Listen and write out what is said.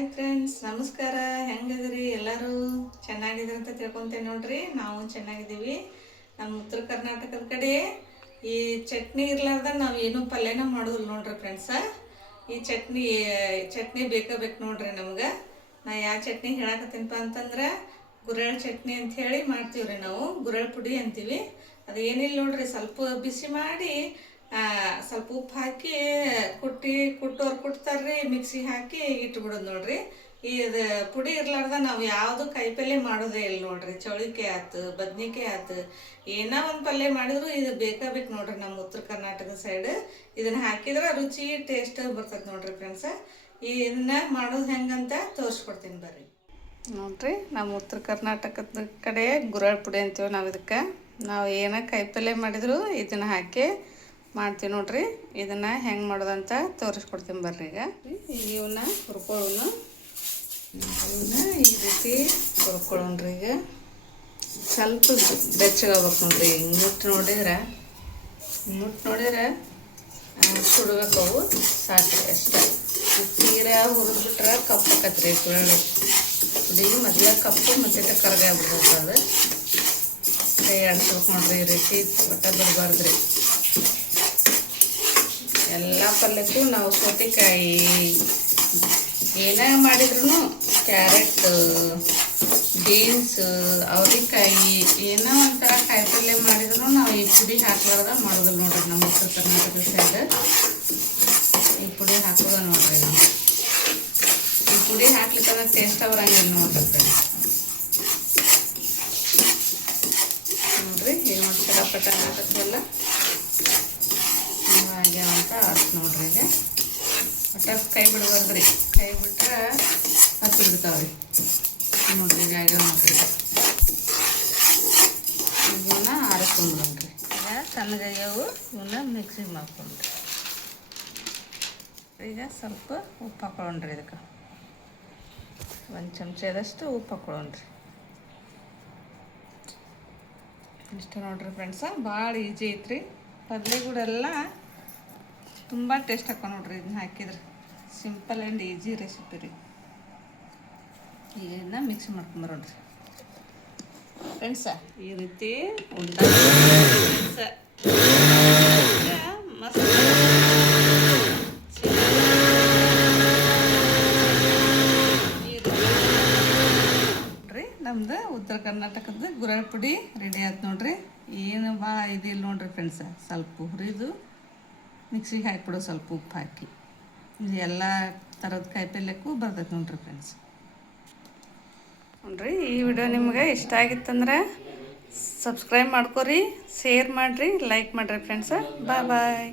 Hi friends, ನಮಸ್ಕಾರ. ಹೆಂಗಿದ್ರಿ? ಎಲ್ಲರೂ ಚೆನ್ನಾಗಿದ್ರಿ ಅಂತ ತಿಳ್ಕೊತೇನೆ ನೋಡ್ರಿ. ನಾವು ಚೆನ್ನಾಗಿದ್ದೀವಿ. ನಮ್ಮ ಉತ್ತರ ಕರ್ನಾಟಕದ ಕಡೆ ಈ ಚಟ್ನಿ ಇರ್ಲಾರ್ದ ನಾವು ಏನೂ ಪಲ್ಯನ ಮಾಡೋದಿಲ್ಲ ನೋಡ್ರಿ ಫ್ರೆಂಡ್ಸ. ಈ ಚಟ್ನಿ ಬೇಕು ನೋಡ್ರಿ ನಮ್ಗೆ. ನಾ ಯಾವ ಚಟ್ನಿ ಹೇಳಕತ್ತೀನಪ್ಪ ಅಂತಂದ್ರೆ ಗುರೆಳ್ ಚಟ್ನಿ ಅಂತ ಹೇಳಿ ಮಾಡ್ತೀವ್ರಿ ನಾವು. ಗುರೆಳ್ ಪುಡಿ ಅಂತೀವಿ. ಅದು ಏನಿಲ್ಲ ನೋಡ್ರಿ, ಸ್ವಲ್ಪ ಬಿಸಿ ಮಾಡಿ ಸ್ವಲ್ಪ ಉಪ್ಪು ಹಾಕಿ ಕುಟ್ಟೋರು ಕುಟ್ತಾರ್ರಿ, ಮಿಕ್ಸಿಗೆ ಹಾಕಿ ಇಟ್ಬಿಡೋದು ನೋಡ್ರಿ. ಇದು ಪುಡಿ ಇರ್ಲಾರ್ದ ನಾವು ಯಾವುದು ಕಾಯಿಪಲ್ಯ ಮಾಡೋದೇ ಇಲ್ಲ ನೋಡ್ರಿ. ಚೌಳಿಕಾಯಿ ಆಯ್ತು, ಬದ್ನಿಕಾಯಿ ಆಯ್ತು, ಏನೋ ಒಂದು ಪಲ್ಯ ಮಾಡಿದ್ರು ಇದು ಬೇಕು ನೋಡ್ರಿ. ನಮ್ಮ ಉತ್ತರ ಕರ್ನಾಟಕದ ಸೈಡ್ ಇದನ್ನು ಹಾಕಿದ್ರೆ ರುಚಿ ಟೇಸ್ಟ್ ಬರ್ತದೆ ನೋಡ್ರಿ ಫ್ರೆಂಡ್ಸ. ಇದನ್ನ ಮಾಡೋದು ಹೆಂಗಂತ ತೋರಿಸ್ಕೊಡ್ತೀನಿ ಬರ್ರಿ ನೋಡ್ರಿ. ನಮ್ಮ ಉತ್ತರ ಕರ್ನಾಟಕದ ಕಡೆ ಗುರೆಳ್ ಪುಡಿ ಅಂತೀವಿ ನಾವು. ಇದಕ್ಕೆ ನಾವು ಏನೋ ಕಾಯಿಪಲ್ಯ ಮಾಡಿದ್ರು ಇದನ್ನು ಹಾಕಿ ಮಾಡ್ತೀವಿ ನೋಡ್ರಿ. ಇದನ್ನು ಹೆಂಗೆ ಮಾಡೋದಂತ ತೋರಿಸ್ಕೊಡ್ತೀನಿ ಬರ್ರಿ. ಇವನ್ನ ಹುರ್ಕೊಳ್ಳೋನು, ಇವನ್ನ ಈ ರೀತಿ ಹುರ್ಕೊಳ್ಳೋಣ್ರಿ. ಈಗ ಸ್ವಲ್ಪ ಬೆಚ್ಚಗಾಗ್ಬೇಕು ನೋಡ್ರಿ. ಹಿಂಗೆ ಮುಟ್ಟು ನೋಡಿದ್ರೆ ಸುಡ್ಬೇಕವು, ಸಾಕು ಅಷ್ಟೇ. ತೀರಾ ಹುರಿದ್ಬಿಟ್ರೆ ಕಪ್ಪು ಆಕತ್ರಿ ಗುರೆಳ್ ಪುಡಿ. ಮೊದಲ ಕಪ್ಪು ಮತ್ತೆ ಕರ್ಗಾಗ್ಬಿಡ್ಬೇಕು. ಅದು ಕೈ ಆಡಿಸ್ಬೇಕು ನೋಡ್ರಿ. ಈ ರೀತಿ ಒಟ್ಟ ಬಿಡಬಾರ್ದ್ರಿ. ಎಲ್ಲ ಪಲ್ಯಕ್ಕೂ ನಾವು ಸೌತೆಕಾಯಿ ಏನೇ ಮಾಡಿದ್ರು, ಕ್ಯಾರೆಟ್, ಬೀನ್ಸ್, ಅವ್ರೆಕಾಯಿ ಏನೋ ಒಂಥರ ಕಾಯಿಪಲ್ಯ ಮಾಡಿದ್ರು ನಾವು ಈ ಪುಡಿ ಹಾಕ್ಲಾರ್ದ ಮಾಡೋದಿಲ್ಲ ನೋಡ್ರಿ. ನಮ್ಮ ಉತ್ತರ ಕರ್ನಾಟಕ ಸೈಡ್ ಈ ಪುಡಿ ಹಾಕೋದ ನೋಡ್ರಿ. ನಾವು ಈ ಪುಡಿ ಹಾಕ್ಲಿಕ್ಕಂದ್ರೆ ಟೇಸ್ಟ್ ಬರಂಗಿಲ್ಲ ನೋಡ್ರಿ ನೋಡ್ರಿ. ಈಗ ಒಂದು ಚಟಪಟ ಹಾಕತ್ವಲ್ಲ ಆಗ್ಯಾವಂತ ಆಯ್ತು ನೋಡ್ರಿ. ಈಗ ಒಟ್ಟ ಕೈ ಬಿಡ್ಬಾರ್ದ್ರಿ. ಕೈ ಬಿಟ್ರೆ ಹತ್ತಿ ಬಿಡ್ತಾವ್ರಿ ನೋಡ್ರಿ. ಈಗ ಆಗ್ಯಾವ ನೋಡ್ರಿ. ಇವನ್ನ ಆರಿಸ್ಕೊಂಡ್ರಿ. ಈಗ ಸಣ್ಣಗಾಗ್ಯಾವು, ಇವನ್ನ ಮಿಕ್ಸಿಗೆ ಮಾಡ್ಕೊಂಡ್ರಿ. ಈಗ ಸ್ವಲ್ಪ ಉಪ್ಪು ಹಾಕೊಳ್ಳೋಣ್ರಿ. ಇದಕ್ಕೆ ಒಂದು ಚಮಚದಷ್ಟು ಉಪ್ಪು ಹಾಕೊಳ್ಳೋಣ್ರಿ. ಇಷ್ಟ ನೋಡ್ರಿ ಫ್ರೆಂಡ್ಸ. ಭಾಳ ಈಜಿ ಐತ್ರಿ. ಪಲ್ಯಗಳೆಲ್ಲ ತುಂಬ ಟೇಸ್ಟ್ ಹಾಕೋ ನೋಡ್ರಿ. ಇದನ್ನ ಹಾಕಿದ್ರೆ ಸಿಂಪಲ್ ಆ್ಯಂಡ್ ಈಜಿ ರೆಸಿಪಿ ರೀ. ಇದನ್ನ ಮಿಕ್ಸ್ ಮಾಡ್ಕೊಂಬರೋಣ್ರಿ ಫ್ರೆಂಡ್ಸ. ಈ ರೀತಿ ಉಂಡ ಮಸ್ತ್ ನೋಡ್ರಿ. ನಮ್ದು ಉತ್ತರ ಕರ್ನಾಟಕದ ಗುರೆಳ್ ಪುಡಿ ರೆಡಿ ಆಯ್ತು ನೋಡ್ರಿ. ಏನು ಭಾಳ ಇದಿಲ್ಲ ನೋಡ್ರಿ ಫ್ರೆಂಡ್ಸ. ಸ್ವಲ್ಪ ಹುರಿದು ಮಿಕ್ಸಿಗೆ ಹಾಕಿಬಿಡೋ, ಸ್ವಲ್ಪ ಉಪ್ಪು ಹಾಕಿ. ಇದು ಎಲ್ಲ ಥರದ ಕಾಯಿಪಲ್ಯಕ್ಕೂ ಬರ್ತೈತೆ ನೋಡ್ರಿ ಫ್ರೆಂಡ್ಸ್. ನೋಡ್ರಿ, ಈ ವಿಡಿಯೋ ನಿಮ್ಗೆ ಇಷ್ಟ ಆಗಿತ್ತಂದ್ರೆ ಸಬ್ಸ್ಕ್ರೈಬ್ ಮಾಡ್ಕೊರಿ, ಶೇರ್ ಮಾಡಿರಿ, ಲೈಕ್ ಮಾಡಿರಿ ಫ್ರೆಂಡ್ಸ. ಬಾಯ್.